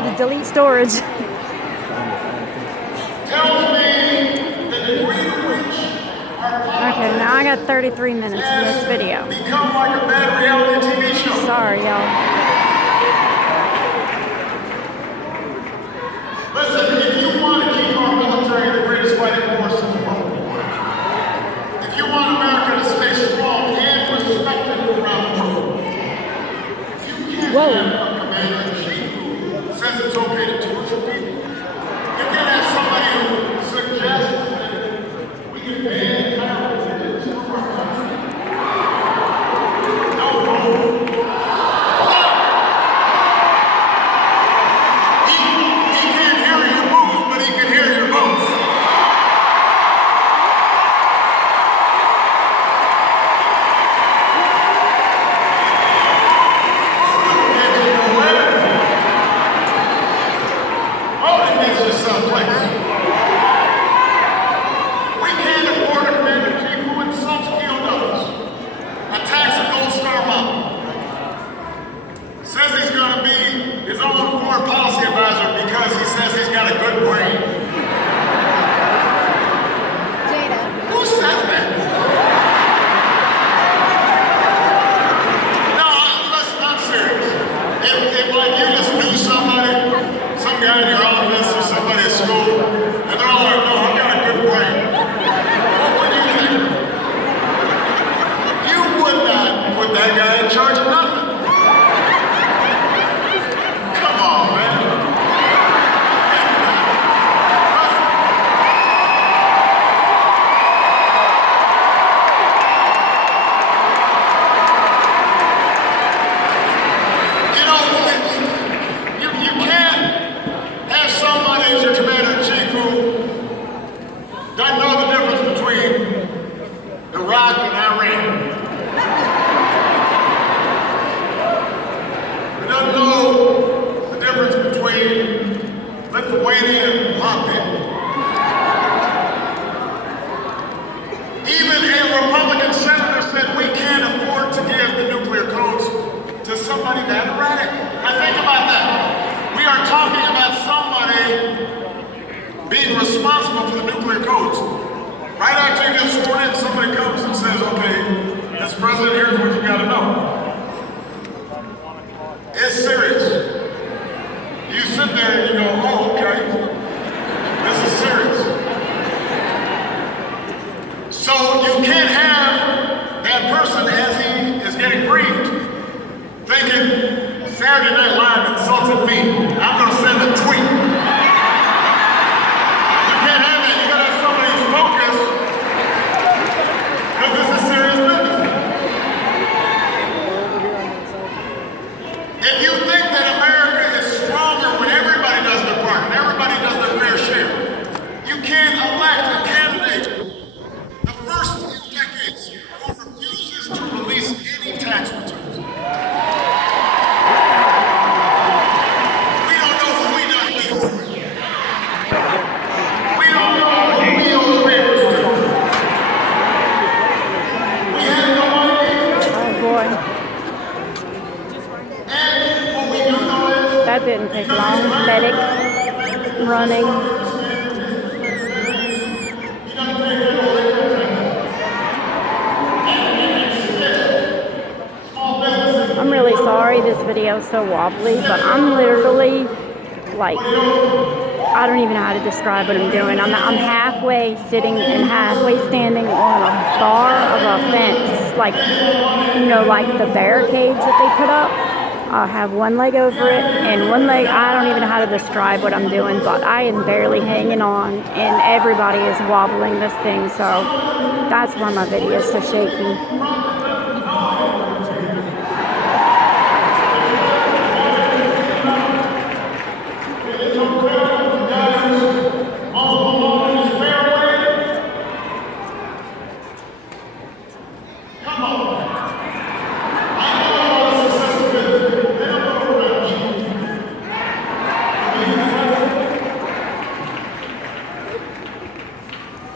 had to delete storage. Okay, now I got 33 minutes in this video. Become like a bad reality TV show. Sorry, y'all. Listen, if you want to keep our military the greatest fighting force in the world, if you want America to stay strong and respected around the world, you can't have a commander-in-chief who says it's okay to torture people. You can't have somebody who suggests that we can ban terrorists and destroy our country. No. He can't hear your moves, but he can hear your votes. Voting is just someplace. We can't afford a commander-in-chief who insults POWs, attacks a Gold Star model, says he's going to be his own foreign policy advisor because he says he's got a good brain. Who says that? No, listen, I'm serious. If like you just knew somebody, some guy in your office or somebody at school, and they're all like, no, I've got a good brain. What would you think? You would not put that guy in charge of nothing. Come on, man. You know, you can't have somebody as your commander-in-chief who doesn't know the difference between Iraq and Iran. Who doesn't know the difference between Lithuania and Latvia. Even a Republican senator said we can't afford to give the nuclear codes to somebody that erratic. Now think about that. We are talking about somebody being responsible for the nuclear codes. Right after you get sworn in, somebody comes and says, okay, as president, here's what you got to know. It's serious. You sit there and you go, oh, okay, this is serious. So you can't have that person as he is getting briefed thinking Saturday Night Live insulted me. I'm going to send a tweet. You can't have that. You got to have somebody who's focused because this is serious business. If you think that America is stronger when everybody does their part and everybody does their fair share, you can't elect a candidate the first few decades who refuses to release any tax returns. We don't know who we done deals with. We don't know who we owe favors to. We have no idea. Oh boy. And what we do know is That didn't take long. Medic running. I'm really sorry this video is so wobbly, but I'm literally like, I don't even know how to describe what I'm doing. I'm halfway sitting and halfway standing on a bar of a fence, like, you know, like the barricades that they put up. I have one leg over it and one leg, I don't even know how to describe what I'm doing, but I am barely hanging on and everybody is wobbling this thing, so that's why my video is so shaky.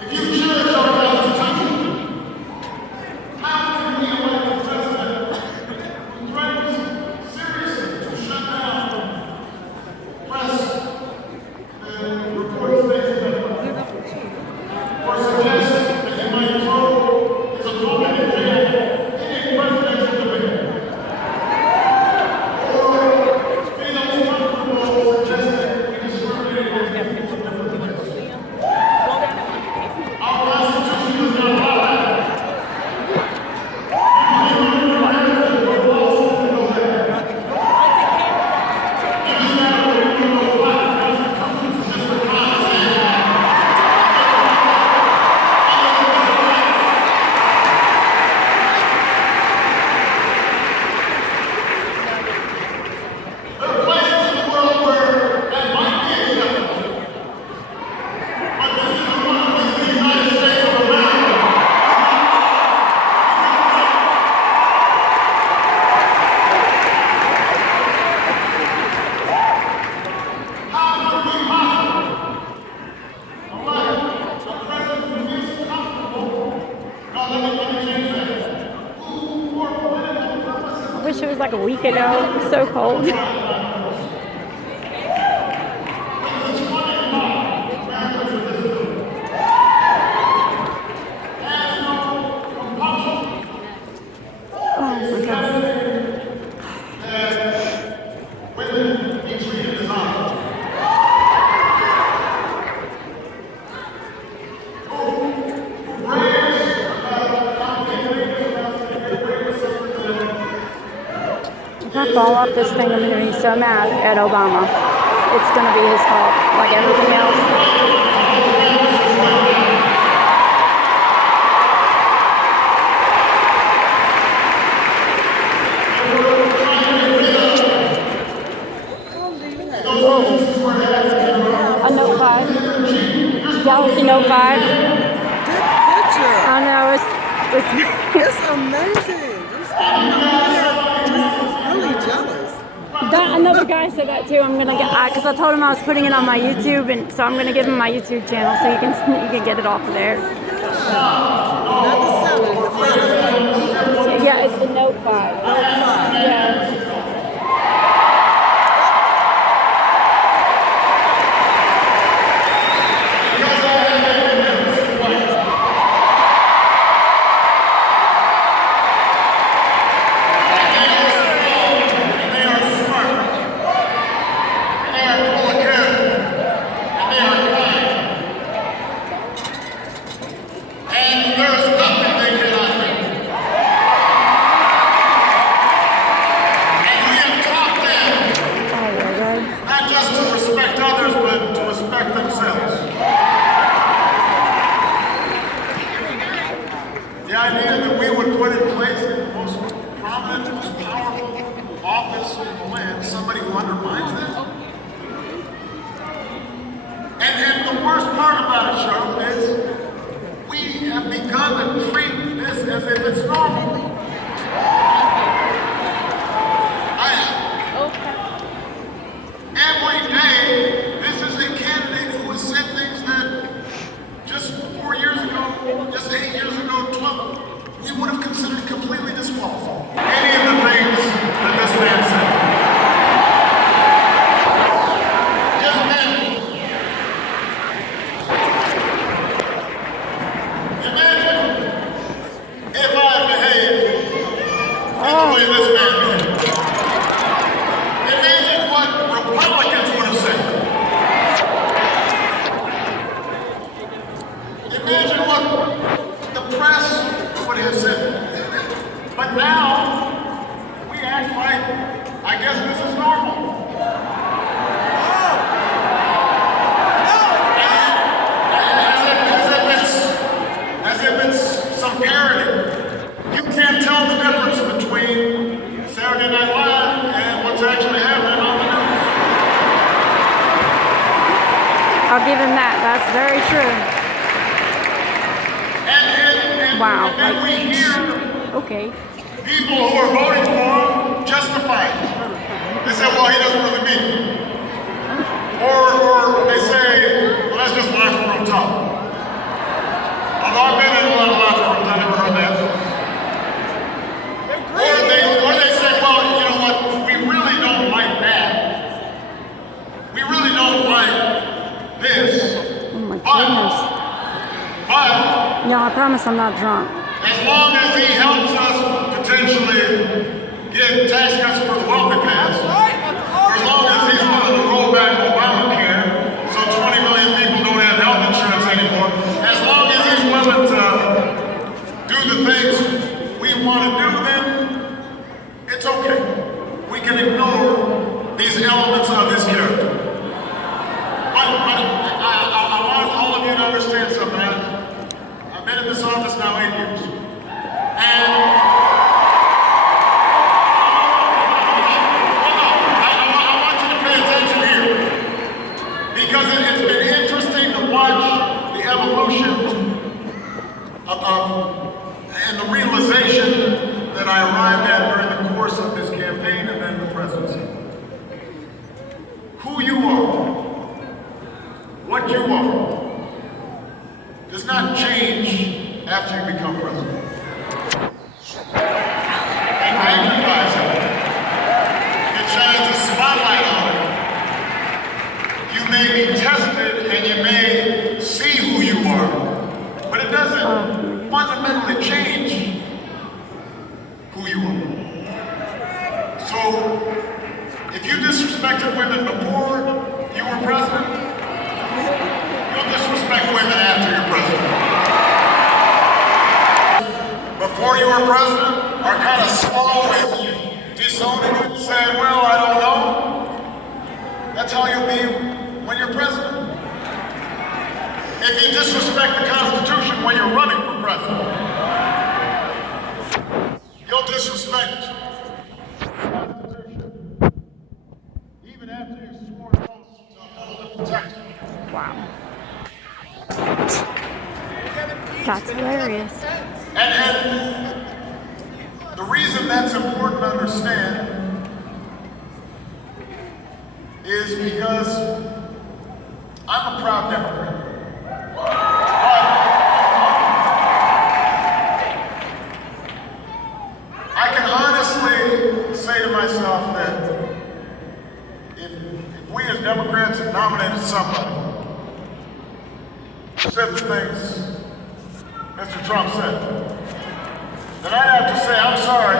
If you cherish our Constitution, how wish it was like a week ago. It's so cold. If I fall off this thing, I'm going to be so mad at Obama. It's going to be his fault, like everything else. A Note 5. Galaxy Note 5. Good picture. I know, it's It's amazing. Just really jealous. another guy said that too. I'm gonna get because I told him I was putting it on my YouTube, and so I'm gonna give him my YouTube channel so you can get it off of there. Not the 7, the 5. Yeah, it's the Note 5. Note 5. Yeah. The idea that we would put in place the most prominent, most powerful office in the land, somebody who undermines that. And the worst part about it, Charlotte, is we have begun to treat this as if it's normal. Every day, this is a candidate who has said things that just 4 years ago, just 8 years ago, 12, we would have considered completely disqualified. Any of the things that this man said. Just imagine. Imagine if I behaved in the way this man did. Imagine what Republicans would have said. Imagine what the press would have said. But now, we act like, I guess this is normal. As if it's some parody. You can't tell the difference between Saturday Night Live and what's actually happening on the news. I'll give him that. That's very true. Wow. And then we hear Okay. people who are voting for him justify it. They say, well, he doesn't really mean it. Or they say, well, that's just locker room talk. Although I've been in a lot of locker rooms, I never heard that. Or they say, well, you know what, we really don't like that. We really don't like this. Oh my goodness. But No, I promise I'm not drunk. as long as he helps us potentially get tax cuts for the wealthy class, or as long as he's willing to roll back Obamacare so 20 million people don't have health insurance anymore, as long as he's willing to do the things we want to do, then it's okay. We can ignore these elements of his character. But I want all of you to understand something. I've been in this office now 8 years. And I want you to pay attention here. Because it's been interesting to watch the evolution and the realization that I arrived at during the course of this doesn't fundamentally change who you are. So, if you disrespected women before you were president, you'll disrespect women after you're president. Before you were president, are kind of slow in disowning it, saying, well, I don't know. That's how you'll be when you're president. If you disrespect the Constitution when you're running for president, you'll disrespect the Constitution even after you're sworn oaths to uphold and protect it. Wow. That's hilarious. And the reason that's important to understand is because I'm a proud Democrat. I can honestly say to myself that if we as Democrats had nominated somebody who said the things Mr. Trump said, then I'd have to say, I'm sorry.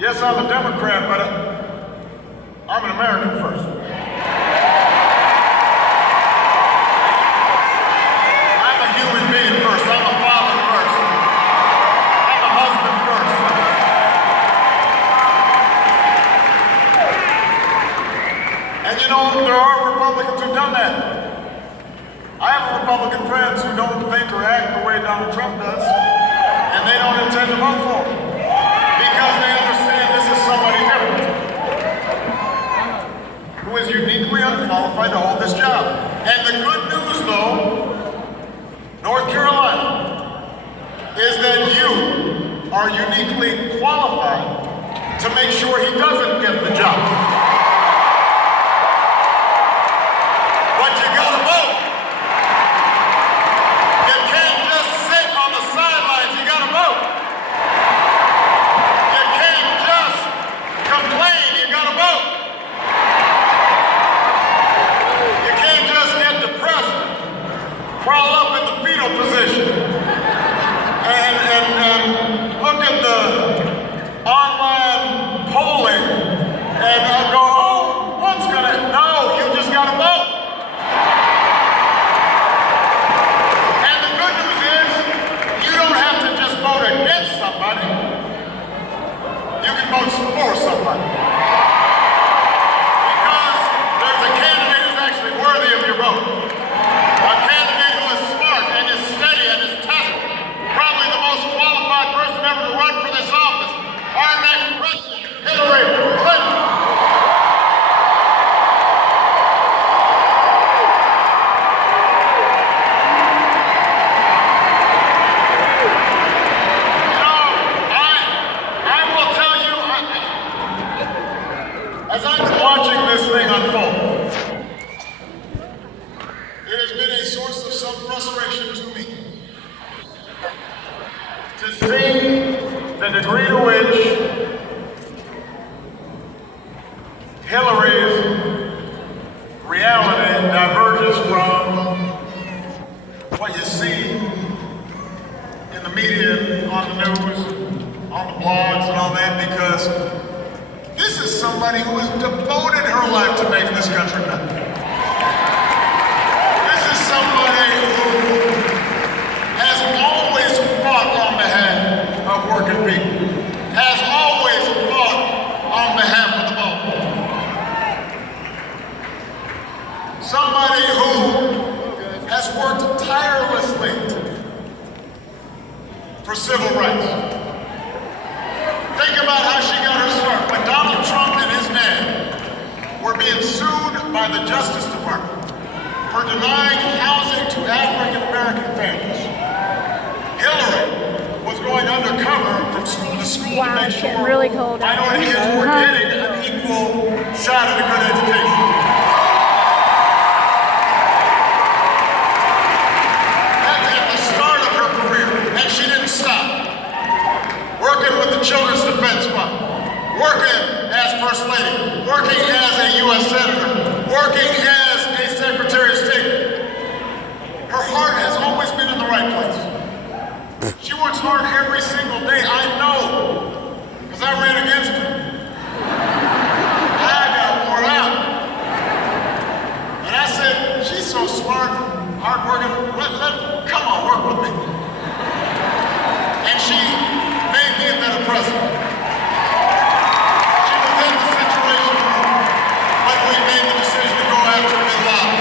Yes, I'm a Democrat, but I'm an American first. I'm a human being first. I'm a father first. I'm a husband first. And you know, there are Republicans who've done that. I have Republican friends who don't think or act the way Donald Trump does, and they don't intend to vote for him because they understand this is somebody different who is uniquely unqualified to hold this job. And the good news, though, North Carolina, is that you are uniquely qualified to make sure he doesn't get the job. But you gotta vote. You can't just sit on the sidelines, you gotta vote. You can't just complain, you gotta vote. You can't just get depressed, crawl up in the fetal position, and look at the online polling and go, oh, what's gonna, no, you just gotta vote. And the good news is, you don't have to just vote against somebody. You can vote for somebody. Because there's a candidate who's actually worthy of your vote. A candidate who is smart and is steady and is tough. Probably the most qualified person ever to run for this office. Our next president, Hillary Clinton. I will tell you, as I've been watching this thing unfold, it has been a source of some frustration to me to see the degree to which Hillary's reality diverges from what you see in the media, on the news, on the blogs and all that, because this is somebody who has devoted her life to make this country better. This is somebody who has always fought on behalf of working people, has always fought on behalf of the vote. Somebody who has worked tirelessly for civil rights. Think about how she got her start. When Donald Trump and his dad were being sued by the Justice Department for denying housing to African American families, Hillary was going undercover from school to school Wow, to make it's sure getting really cold out minority there. kids were getting an equal shot at a good education. That's at the start of her career, and she didn't stop. Working with the Children's Defense Fund, working as First Lady, working as a U.S. Senator, working as a Secretary of State. Her heart has always been in the right place. She works hard every single day. I know, because I ran against her. I got worn out. And I said, she's so smart, hardworking. Come on, work with me. And she made me a better president. She was in the situation when we made the decision to go after Bin Laden.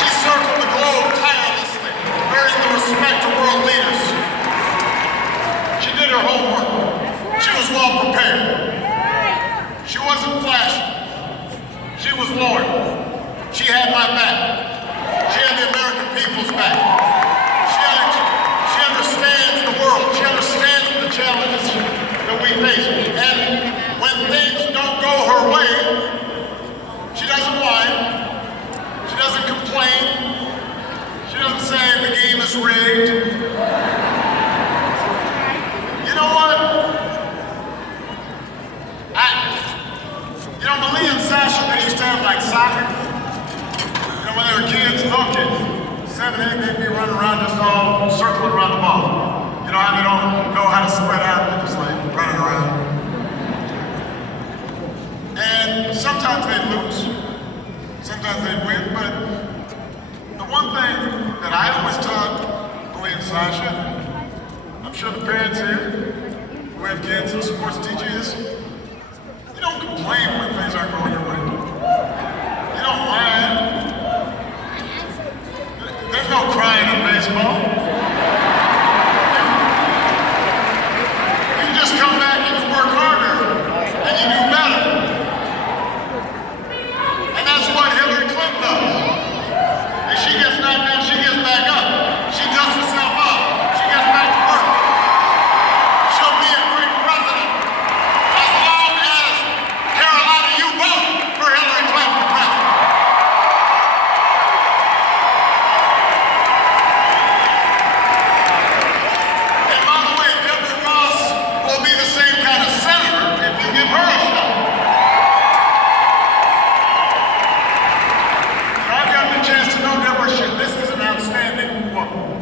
She circled the globe tirelessly, earning the respect of world leaders. She did her homework. She was well prepared. She wasn't flashy. She was loyal. She had my back. She had the American people's back. She understands the world. She understands the challenges that we face. And when things don't go her way, she doesn't whine. She doesn't complain. She doesn't say the game is rigged. You know what? Malia and Sasha, they used to have like soccer. When they were kids, little kids, 7, 8, they'd be running around just all circling around the ball. You know how they don't know how to spread out, they're just like running around. And sometimes they'd lose, sometimes they'd win, but the one thing that I always taught Malia and Sasha, I'm sure the parents here who have kids in sports teach you is, you don't complain when things aren't going your way. You don't whine. There's no crying in baseball. You just come back and you work harder and you do better. And that's what Hillary Clinton does. If she gets knocked down, she gets back up. She dusts herself off. She gets back to work. She'll be a great president as long as Carolina, you vote for Hillary Clinton for president. And by the way, Deborah Ross will be the same kind of senator if you give her a shot. And I've gotten a chance to know Deborah. This is an outstanding woman.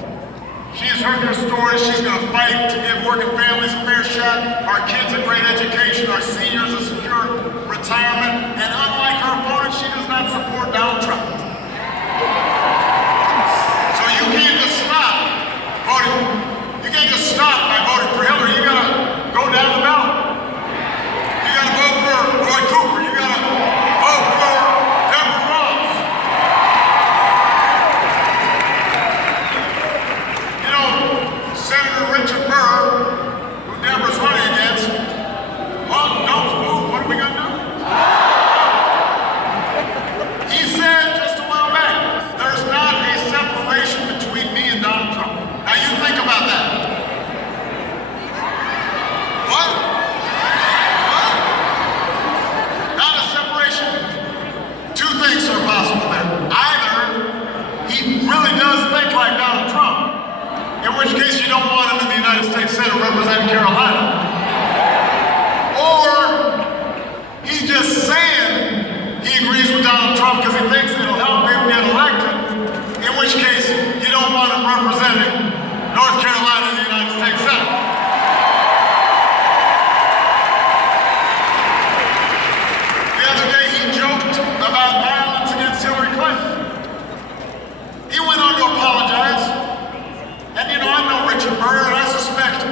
She has heard their stories. She's going to fight to give working families a fair shot, our kids a great education, our seniors a secure retirement, and unlike her opponent, she does not support Donald Trump. So you can't just stop voting. You can't just stop by voting for Hillary. You got to go down the ballot. You got to vote for Roy Cooper. You got to vote for Deborah Ross. You know, Senator Richard Burr, who Deborah's running against, well, don't move. What are we going to do? He said just a while back, there's not a separation between me and Donald Trump. Now you think about that. What? Not a separation. Two things are possible there. Either he really does think like Donald Trump, in which case you don't want him in the United States Senate representing Carolina. Or he's just saying he agrees with Donald Trump because he thinks it'll help him get elected, in which case you don't want him representing North Carolina in the United States Senate. The other day he joked about violence against Hillary Clinton. He went on to apologize. And you know, I know Richard Burr, and I suspect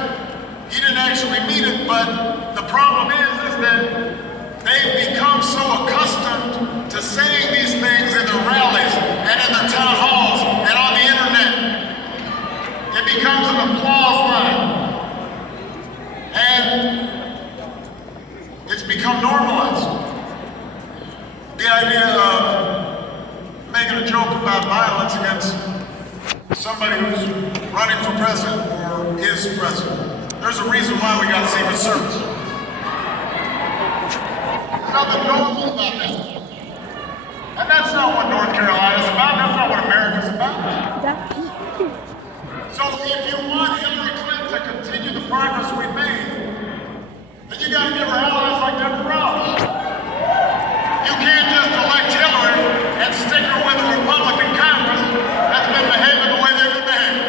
he didn't actually mean it, but the problem is that they've become so accustomed to saying these things in their rallies and in their town halls and on the internet. It becomes an applause line. And it's become normalized. The idea of making a joke about violence against somebody who's running for president or is president. There's a reason why we got Secret Service. There's nothing normal about that. And that's not what North Carolina's about. That's not what America's about. So if you want Hillary Clinton to continue the progress we made, then you got to give her allies like Deborah Ross. You can't just elect Hillary and stick her with a Republican Congress that's been behaving the way they've been behaving.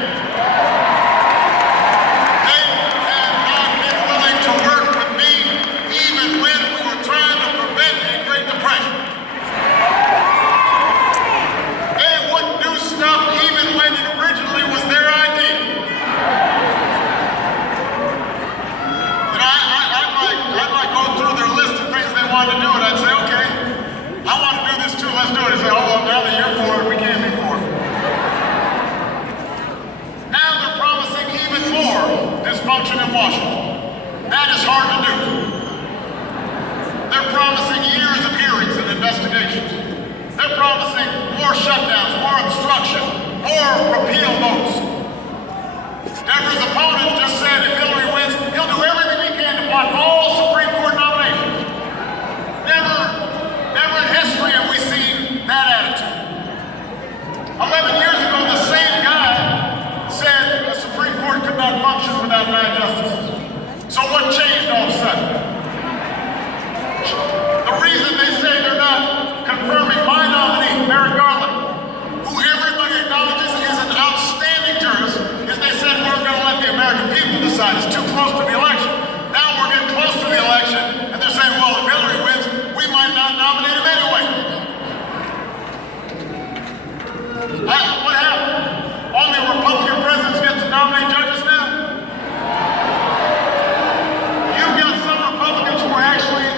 more shutdowns, more obstruction, more repeal votes. Deborah's opponent just said if Hillary wins, he'll do everything he can to block all Supreme Court nominations. Never in history have we seen that attitude. 11 years ago, the same guy said the Supreme Court could not function without 9 justices. So what changed all of a sudden? The reason they say they're not confirming my nominee, Merrick Garland, who everybody acknowledges is an outstanding jurist, is they said we're going to let the American people decide. It's too close to the election. Now we're getting close to the election, and they're saying, well, if Hillary wins, we might not nominate him anyway. What happened? Only Republican presidents get to nominate judges now? You've got some Republicans who are actually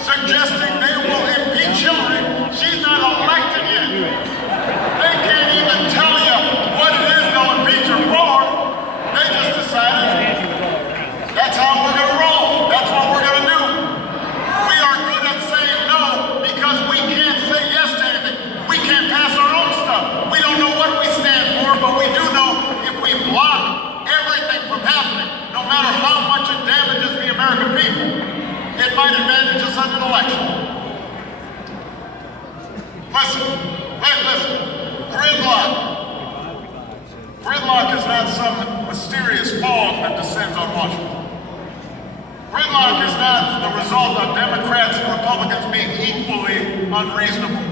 suggesting they will impeach Hillary. She's not elected yet. They can't even tell you what it is they'll impeach her for. They just decided that's how we're going to roll. That's what we're going to do. We are good at saying no because we can't say yes to anything. We can't pass our own stuff. We don't know what we stand for, but we do know if we block everything from happening, no matter how much it damages the American people, it might advantage us in an election. Listen. Gridlock. Gridlock is not some mysterious fog that descends on Washington. Gridlock is not the result of Democrats and Republicans being equally unreasonable.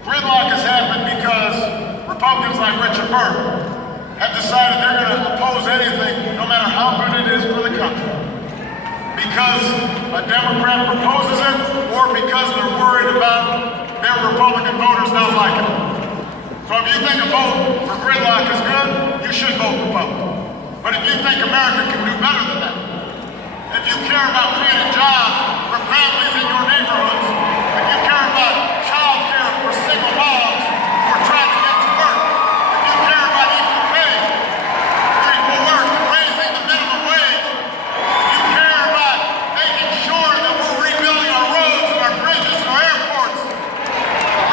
Gridlock has happened because Republicans like Richard Burr have decided they're going to oppose anything, no matter how good it is for the country. Because a Democrat proposes it, or because they're worried about their Republican voters not liking it. So if you think a vote for Gridlock is good, you should vote Republican. But if you think America can do better than that, if you care about creating jobs for families in your neighborhoods, if you care about child care for single moms who are trying to get to work, if you care about equal pay for equal work and raising the minimum wage, if you care about making sure that we're rebuilding our roads and our bridges and our airports,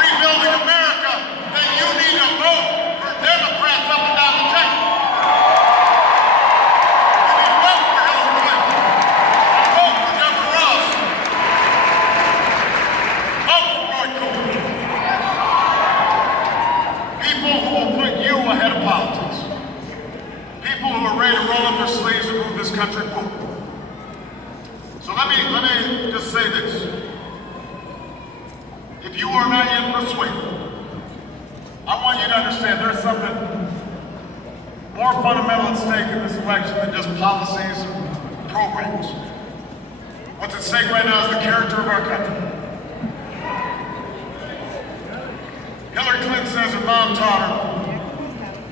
rebuilding America, then you need to vote for Democrats up and down the ticket. You need to vote for Hillary Clinton. Vote for Deborah Ross. Vote for Roy Cooper. People who will put you ahead of politics. People who are ready to roll up their sleeves and move this country forward. So let me just say this. If you are not yet persuaded, I want you to understand there's something more fundamental at stake in this election than just policies and programs. What's at stake right now is the character of our country. Hillary Clinton says her mom taught her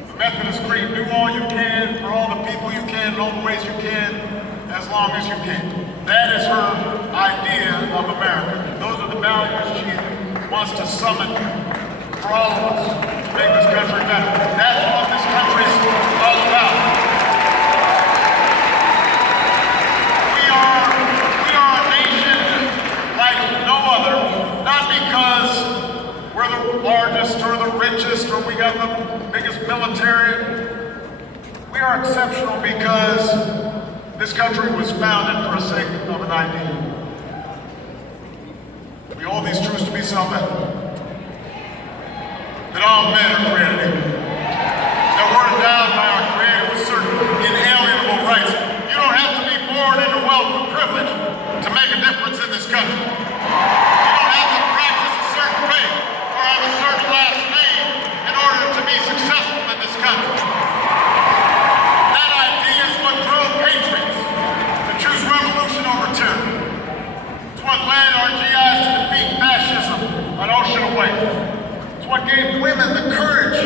the Methodist Creed, do all you can for all the people you can in all the ways you can as long as you can. That is her idea of America. Those are the values she wants to summon for all of us to make this country better. That's what this country is all about. We are a nation like no other, not because we're the largest or the richest or we got the biggest military. We are exceptional because this country was founded for the sake of an ideal. We hold these truths to be self-evident. That all men are created equal. That we're endowed by our Creator with certain inalienable rights. You don't have to be born into wealth and privilege to make a difference in this country. You don't have to practice a certain faith or have a certain last name in order to be successful in this country. That idea is what drove patriots to choose revolution over tyranny. It's what led our GIs to defeat fascism an ocean away. It's what gave women the courage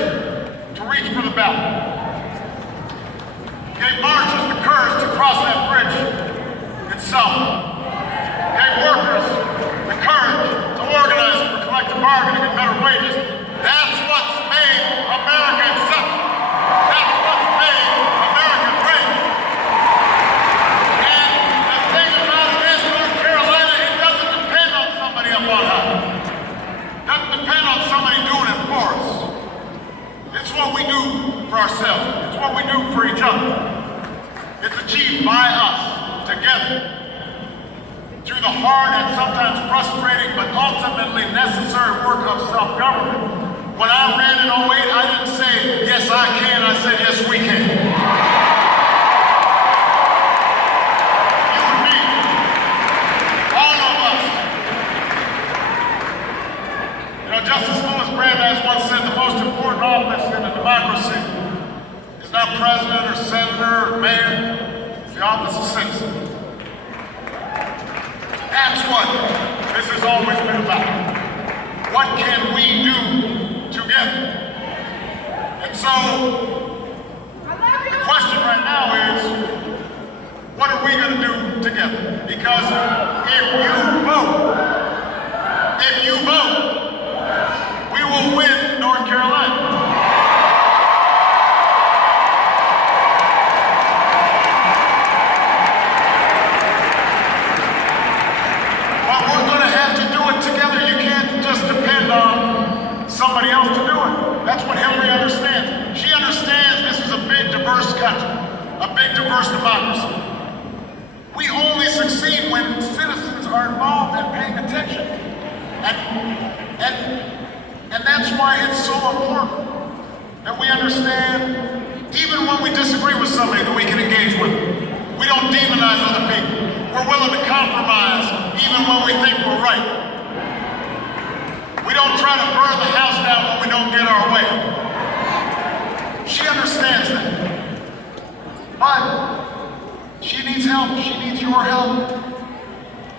through the hard and sometimes frustrating but ultimately necessary work of self-government. When I ran in '08, I didn't say, yes, I can, I said, yes, we can. You and me, all of us. You know, Justice Louis Brandeis once said the most important office in a democracy is not president or senator or mayor, it's the office of citizen. That's what this has always been about. What can we do together? And so, the question right now is, what are we going to do together? Because if you vote, we will win North Carolina. But we're going to have to do it together. You can't just depend on somebody else to do it. That's what Hillary understands. She understands this is a big, diverse country, a big, diverse democracy. We only succeed when citizens are involved and paying attention. And that's why it's so important that we understand, even when we disagree with somebody, that we can engage with them. We don't demonize other people. We're willing to compromise even when we think we're right. We don't try to burn the house down when we don't get our way. She understands that. But she needs help. She needs your help.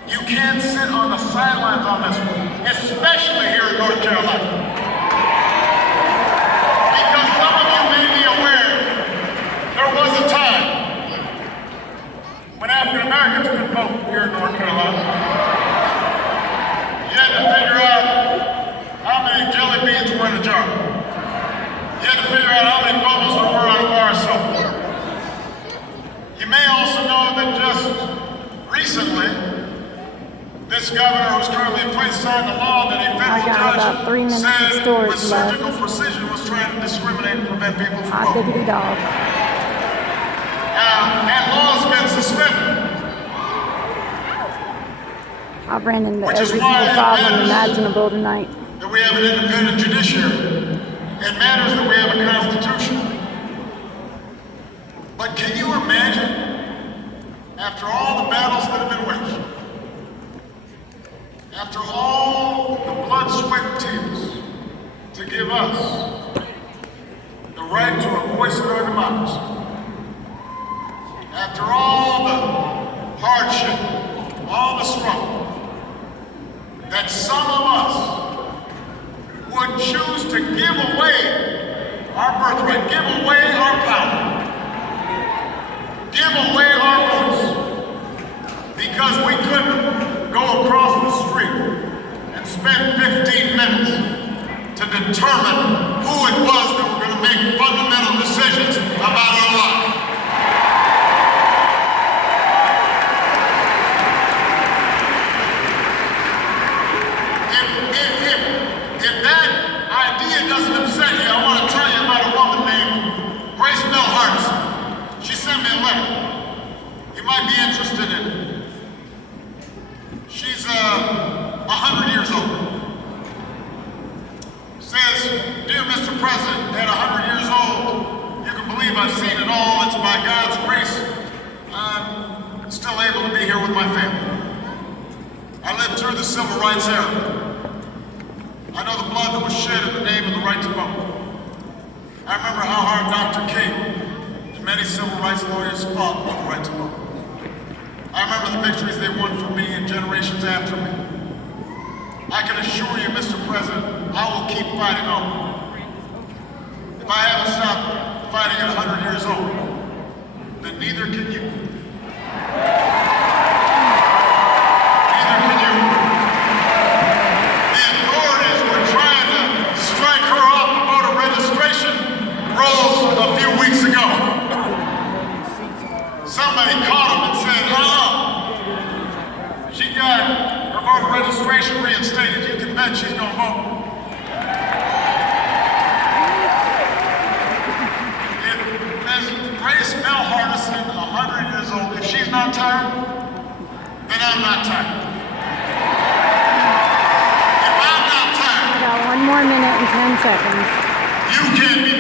You can't sit on the sidelines on this one, especially here in North Carolina. Because some of you may be aware, there was a time when African Americans could vote here in North Carolina. You had to figure out how many jelly beans were in a jar. You had to figure out how many bubbles there were on a bar soap. You may also know that just recently, this governor who's currently in place signed a law that a federal judge said with surgical precision was trying to discriminate and prevent people from voting. dog. That law's been suspended. I ran into Which every is single why it problem matters imaginable tonight. that we have an independent judiciary. It matters that we have a constitution. But can you imagine, after all the battles that have been waged, after all the blood, sweat, and tears to give us the right to a voice in our democracy, after all the hardship, all the struggle, that some of us would choose to give away our birthright, give away our power, give away our voice, because we couldn't go across the street and spend 15 minutes to determine who it was that were going to make fundamental decisions about our lives. If that idea doesn't upset you, I want to tell you about a woman named Grace Mel Hardison. She sent me a letter. You might be interested in it. She's 100 years old. Says, dear Mr. President, at 100 years old, you can believe I've seen it all. It's by God's grace I'm still able to be here with my family. I lived through the civil rights era. I know the blood that was shed in the name of the right to vote. I remember how hard Dr. King and many civil rights lawyers fought for the right to vote. I remember the victories they won for me and generations after me. I can assure you, Mr. President, I will keep fighting on. If I haven't stopped fighting at 100 years old, then neither can you. Neither can you. The authorities were trying to strike her off the voter registration rolls a few weeks ago. Somebody caught him and said, she got her voter registration reinstated. You can bet she's gonna vote. If Ms. Grace Mel Hardison, 100 years old, if she's not tired, then I'm not tired. more minute and 10 seconds. You can't be